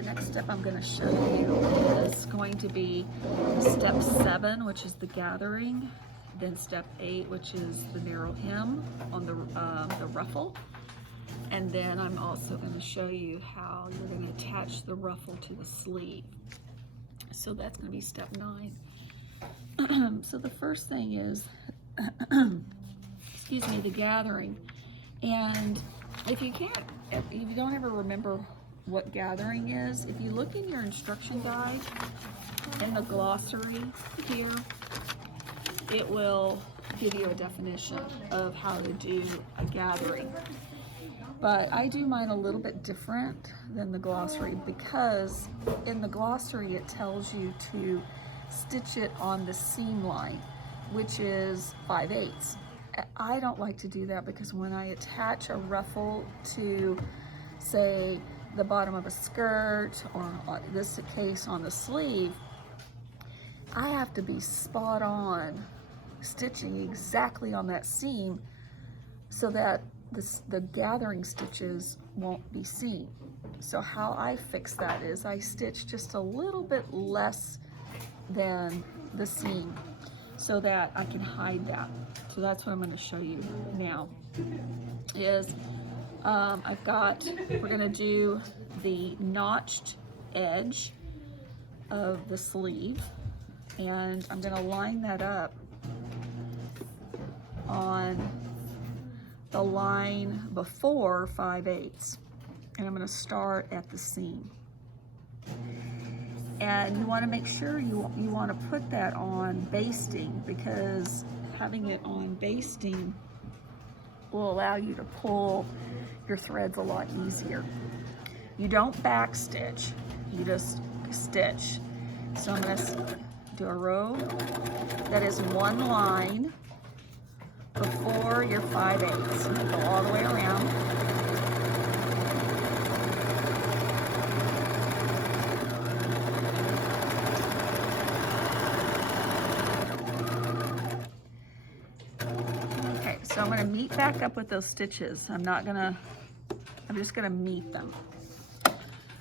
the next step I'm going to show you is going to be step 7, which is the gathering, then step 8, which is the narrow hem on the ruffle, and then I'm also going to show you how you're going to attach the ruffle to the sleeve. So that's going to be step 9. So the first thing is, excuse me, the gathering. And if you don't ever remember what gathering is, if you look in your instruction guide, in the glossary here, it will give you a definition of how to do a gathering. But I do mine a little bit different than the glossary, because in the glossary it tells you to stitch it on the seam line, which is 5/8. I don't like to do that, because when I attach a ruffle to, say, the bottom of a skirt, or in this case on the sleeve, I have to be spot on stitching exactly on that seam so that the gathering stitches won't be seen. So how I fix that is I stitch just a little bit less than the seam so that I can hide that. So that's what I'm going to show you now. Is we're going to do the notched edge of the sleeve, and I'm going to line that up on the line before 5/8, and I'm going to start at the seam. And you want to make sure you want to put that on basting, because having it on basting will allow you to pull your threads a lot easier. You don't back stitch, you just stitch. So I'm going to do a row that is one line before your 5/8, and go all the way around. Okay, so I'm going to meet back up with those stitches. I'm just going to meet them.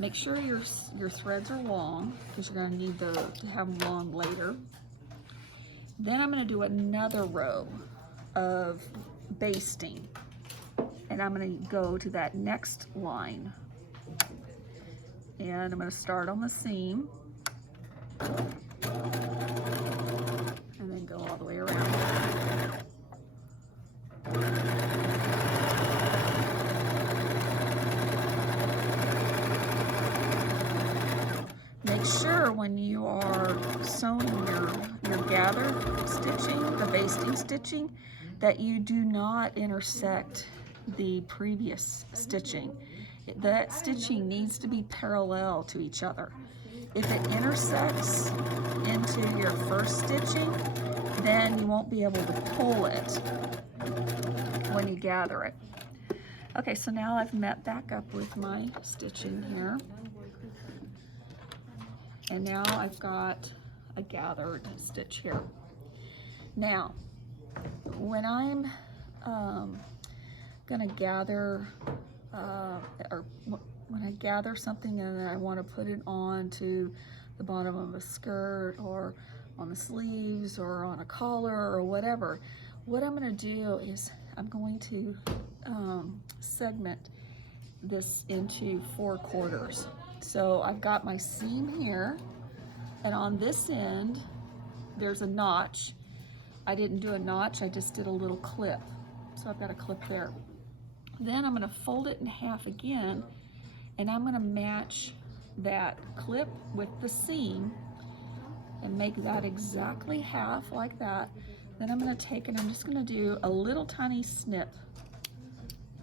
Make sure your threads are long, because you're going to need to have them long later. Then I'm going to do another row of basting, and I'm going to go to that next line, and I'm going to start on the seam and then go all the way around. Make sure when you are sewing your gather stitching, the basting stitching, that you do not intersect the previous stitching. That stitching needs to be parallel to each other. If it intersects into your first stitching, then you won't be able to pull it when you gather it. Okay, so now I've met back up with my stitching here. And now I've got a gathered stitch here. Now, when I'm gonna gather, or when I gather something and then I want to put it onto the bottom of a skirt, or on the sleeves, or on a collar, or whatever, what I'm gonna do is I'm going to segment this into 4 quarters. So I've got my seam here, and on this end there's a notch. I didn't do a notch, I just did a little clip. So I've got a clip there. Then I'm going to fold it in half again, and I'm going to match that clip with the seam and make that exactly half like that. Then I'm going to take and I'm just going to do a little tiny snip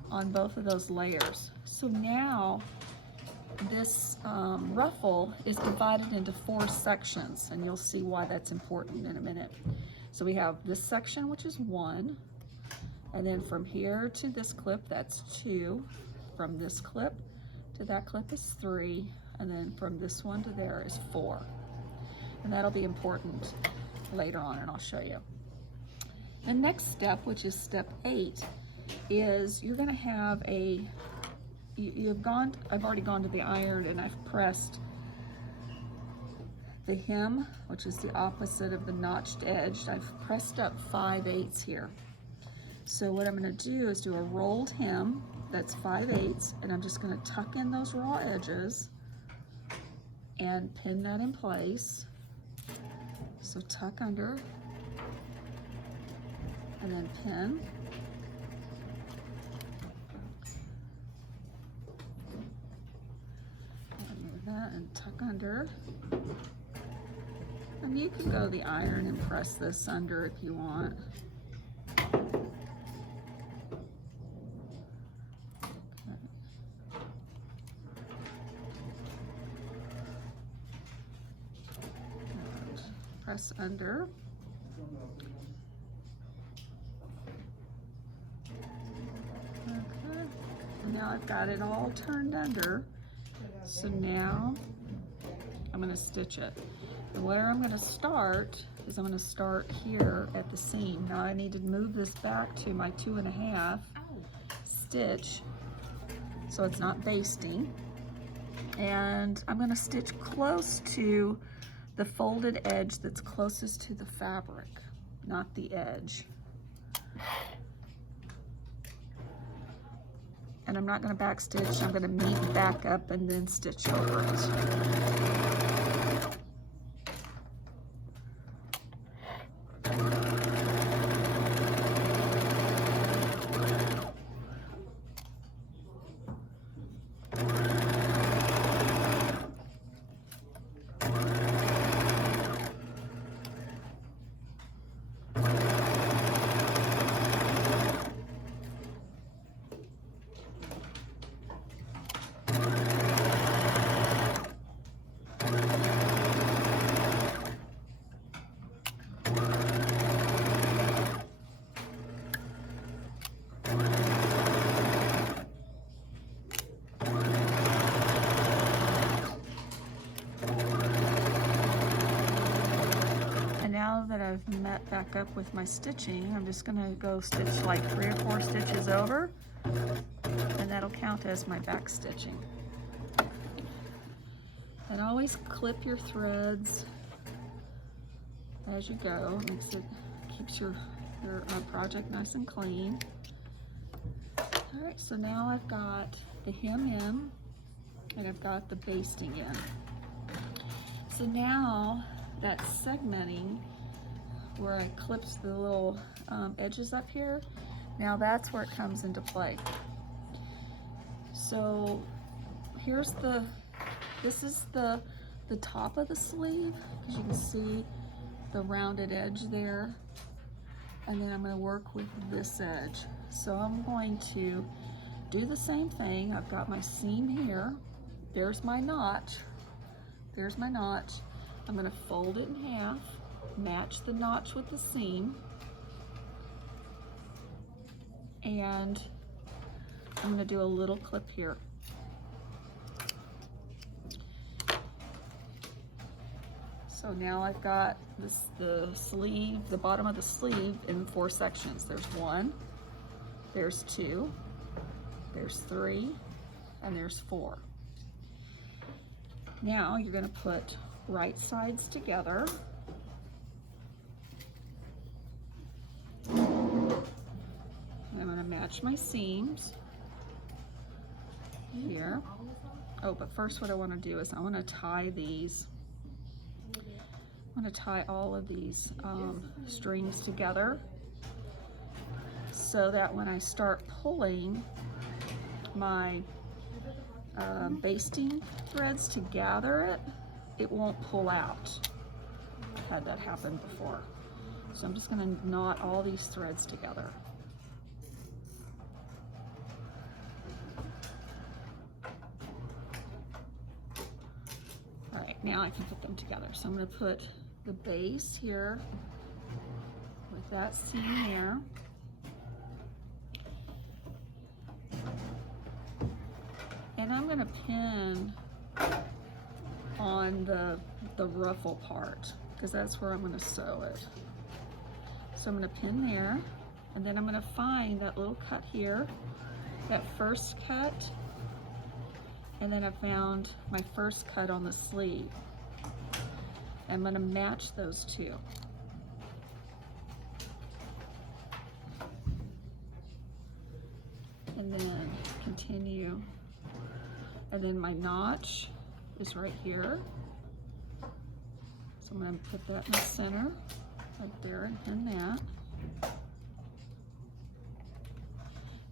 on both of those layers. So now this ruffle is divided into 4 sections, and you'll see why that's important in a minute. So we have this section, which is 1, and then from here to this clip, that's 2. From this clip to that clip is 3, and then from this one to there is 4. And that'll be important later on, and I'll show you. The next step, which is step 8, is you're going to have a I've already gone to the iron and I've pressed the hem, which is the opposite of the notched edge. I've pressed up 5/8 here. So what I'm gonna do is do a rolled hem that's 5/8, and I'm just gonna tuck in those raw edges and pin that in place. So tuck under and then pin. Remove that and tuck under. And you can go the iron and press this under if you want. Press under. Okay, and now I've got it all turned under. So now I'm going to stitch it. And where I'm going to start is I'm going to start here at the seam. Now I need to move this back to my 2.5 stitch so it's not basting. And I'm going to stitch close to the folded edge that's closest to the fabric, not the edge. And I'm not going to back stitch, I'm going to meet back up and then stitch over it. Now that I've met back up with my stitching, I'm just going to go stitch like 3 or 4 stitches over, and that'll count as my back stitching. And always clip your threads as you go. Keeps your project nice and clean. All right, so now I've got the hem in and I've got the basting in. So now that segmenting where I clipped the little edges up here, now that's where it comes into play. So here's this is the top of the sleeve, because you can see the rounded edge there. And then I'm going to work with this edge. So I'm going to do the same thing. I've got my seam here. There's my notch. There's my notch. I'm going to fold it in half, match the notch with the seam, and I'm going to do a little clip here. So now I've got the sleeve, the bottom of the sleeve in 4 sections. There's 1, there's 2, there's 3, and there's 4. Now you're going to put right sides together. And I'm going to match my seams here. Oh, but first what I want to do is I want to tie these. I'm going to tie all of these strings together so that when I start pulling my basting threads to gather it, it won't pull out. I've had that happen before. So I'm just going to knot all these threads together. All right, now I can put them together. So I'm going to put the base here with that seam there. And I'm going to pin on the ruffle part, because that's where I'm going to sew it. So I'm going to pin there, and then I'm going to find that little cut here, that first cut, and then I found my first cut on the sleeve. I'm going to match those two. And then continue. And then my notch is right here. So I'm going to put that in the center, right there, and pin that.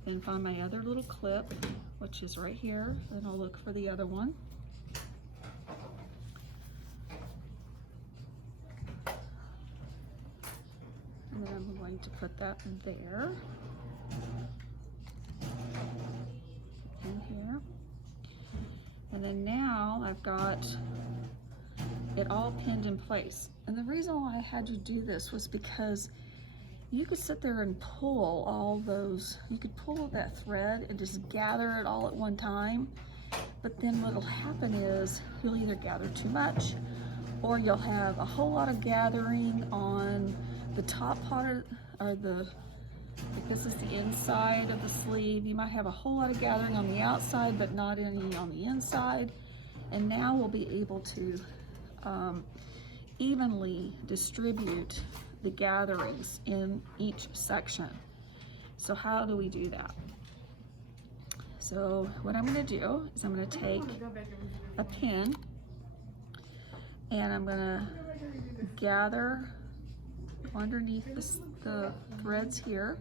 Then find my other little clip, which is right here. Then I'll look for the other one. And then I'm going to put that there. In here. And then now I've got it all pinned in place. And the reason why I had to do this was because you could sit there and pull all those, you could pull that thread and just gather it all at one time. But then what'll happen is you'll either gather too much, or you'll have a whole lot of gathering on the top part of, or the, I guess it's the inside of the sleeve. You might have a whole lot of gathering on the outside, but not any on the inside. And now we'll be able to evenly distribute the gatherings in each section. So how do we do that? So what I'm going to do is I'm going to take a pin and I'm going to gather underneath the threads here,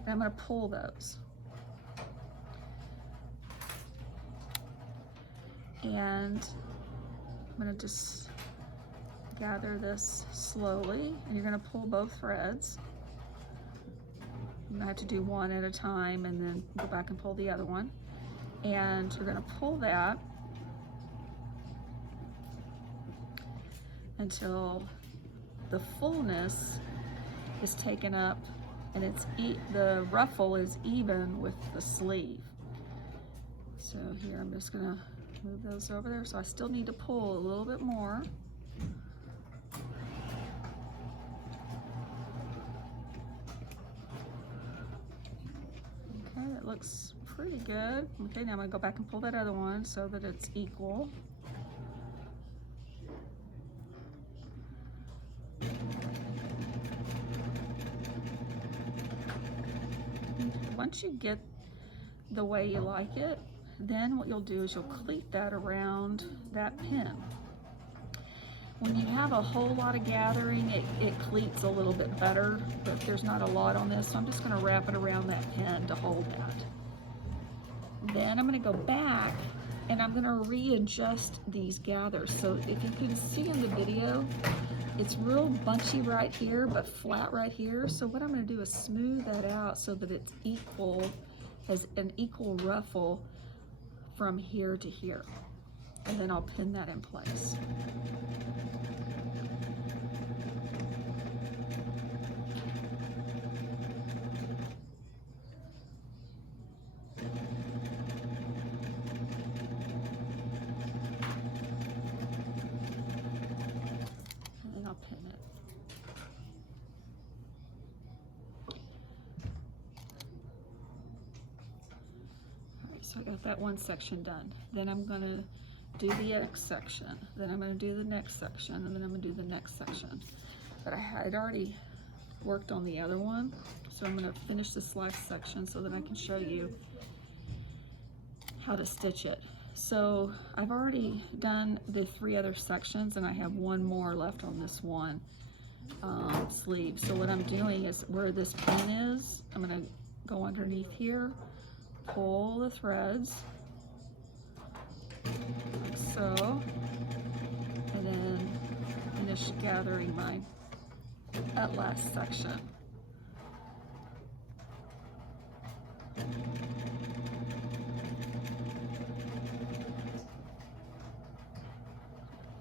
and I'm going to pull those. And I'm going to just gather this slowly, and you're going to pull both threads. I have to do one at a time and then go back and pull the other one. And you're going to pull that until the fullness is taken up and it's the ruffle is even with the sleeve. So here I'm just going to move those over there. So I still need to pull a little bit more. Okay, that looks pretty good. Okay, now I'm going to go back and pull that other one so that it's equal. Once you get the way you like it, then what you'll do is you'll cleat that around that pin. When you have a whole lot of gathering, it cleats a little bit better, but there's not a lot on this, so I'm just going to wrap it around that pin to hold that. Then I'm going to go back and I'm going to readjust these gathers. So if you can see in the video, it's real bunchy right here, but flat right here. So what I'm going to do is smooth that out so that it's equal, has an equal ruffle from here to here. And then I'll pin that in place. And I'll pin it. Alright, so I got that one section done. Then I'm going to do the next section, then I'm going to do the next section, and then I'm going to do the next section. But I had already worked on the other one, so I'm going to finish this last section so that I can show you how to stitch it. So I've already done the 3 other sections, and I have one more left on this one sleeve. So what I'm doing is where this pin is, I'm going to go underneath here, pull the threads, like so, and then finish gathering that last section.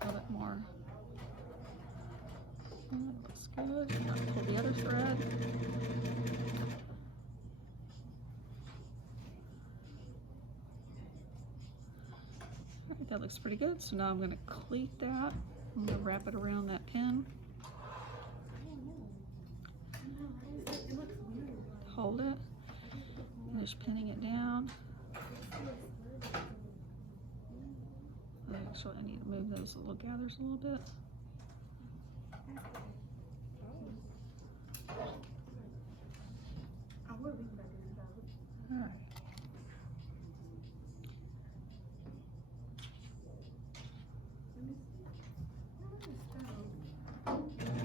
A little bit more. That looks good. Now pull the other thread. That looks pretty good. So now I'm going to cleat that. I'm going to wrap it around that pin. Hold it. Finish pinning it down. Actually, I need to move those little gathers a little bit. Alright.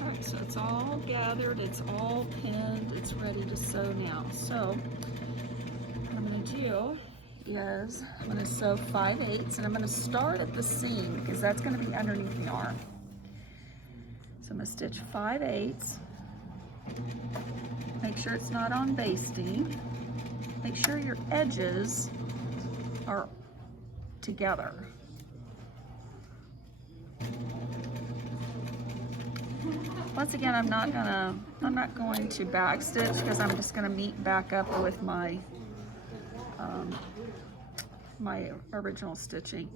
Alright, so it's all gathered, it's all pinned, it's ready to sew now. So what I'm going to do is I'm going to sew 5/8 and I'm going to start at the seam because that's going to be underneath the arm. So I'm going to stitch 5/8. Make sure it's not on basting. Make sure your edges are together. Once again, I'm not going to back stitch because I'm just going to meet back up with my my original stitching.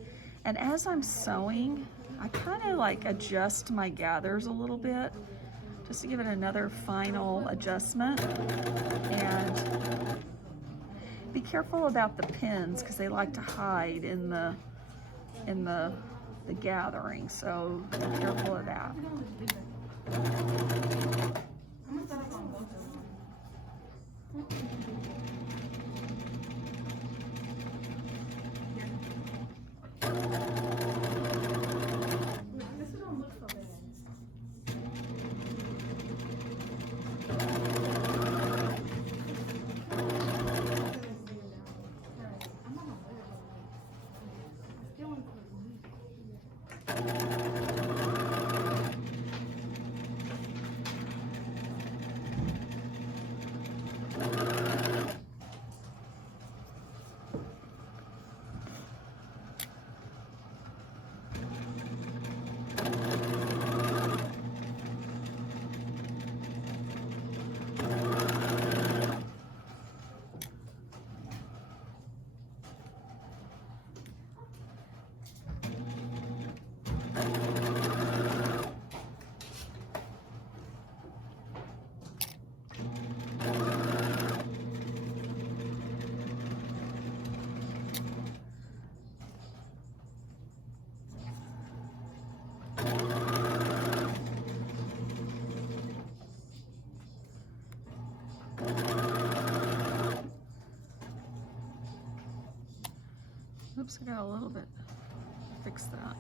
And as I'm sewing, I kind of like adjust my gathers a little bit just to give it another final adjustment. And be careful about the pins because they like to hide in the gathering, so be careful of that. Oops, I got a little bit. Fix that.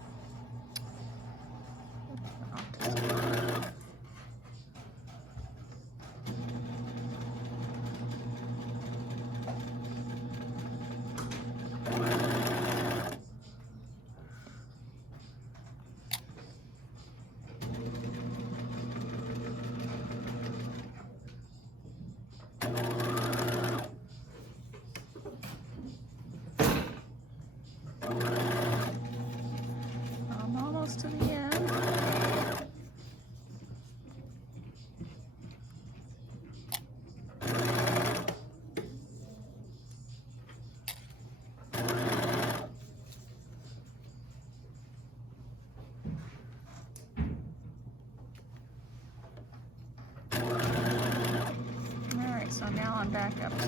I'm almost to the end. Alright, so now I'm back up to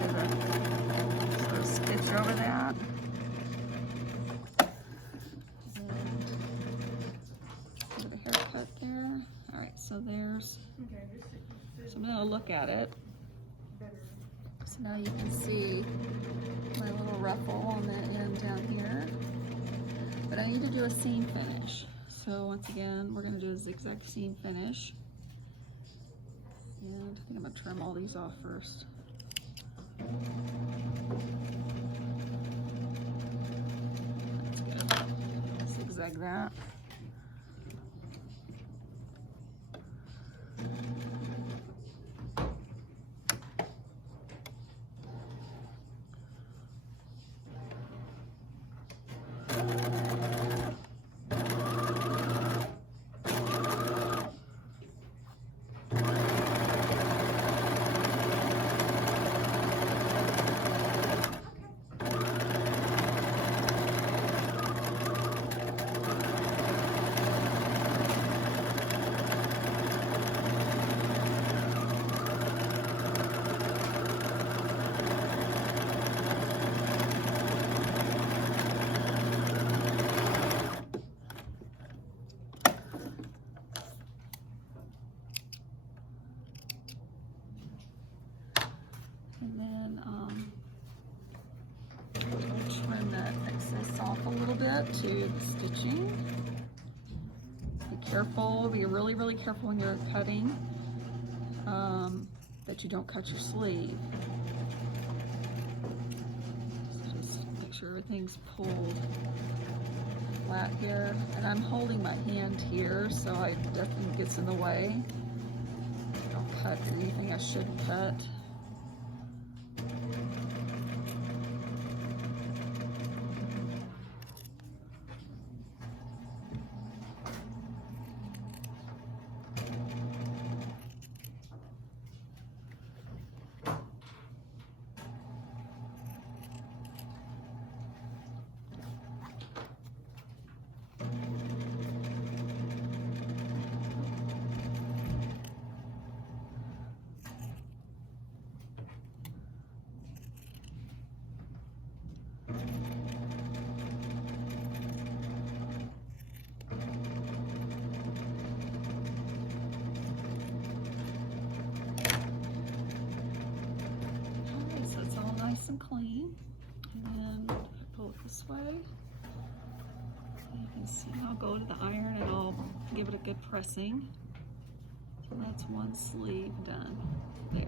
the stitch over that. Haircut there. Alright, so there's, so I'm going to look at it. So now you can see my little ruffle on the end down here. But I need to do a seam finish. So once again, we're going to do a zigzag seam finish. And I think I'm going to trim all these off first. That's good. Zigzag that. to the stitching. Be careful, be really, really careful when you're cutting, that you don't cut your sleeve. So just make sure everything's pulled flat here. And I'm holding my hand here so nothing gets in the way. Don't cut anything I shouldn't cut. Nice and clean, and then if I pull it this way, you can see I'll go to the iron and I'll give it a good pressing. So that's one sleeve done there.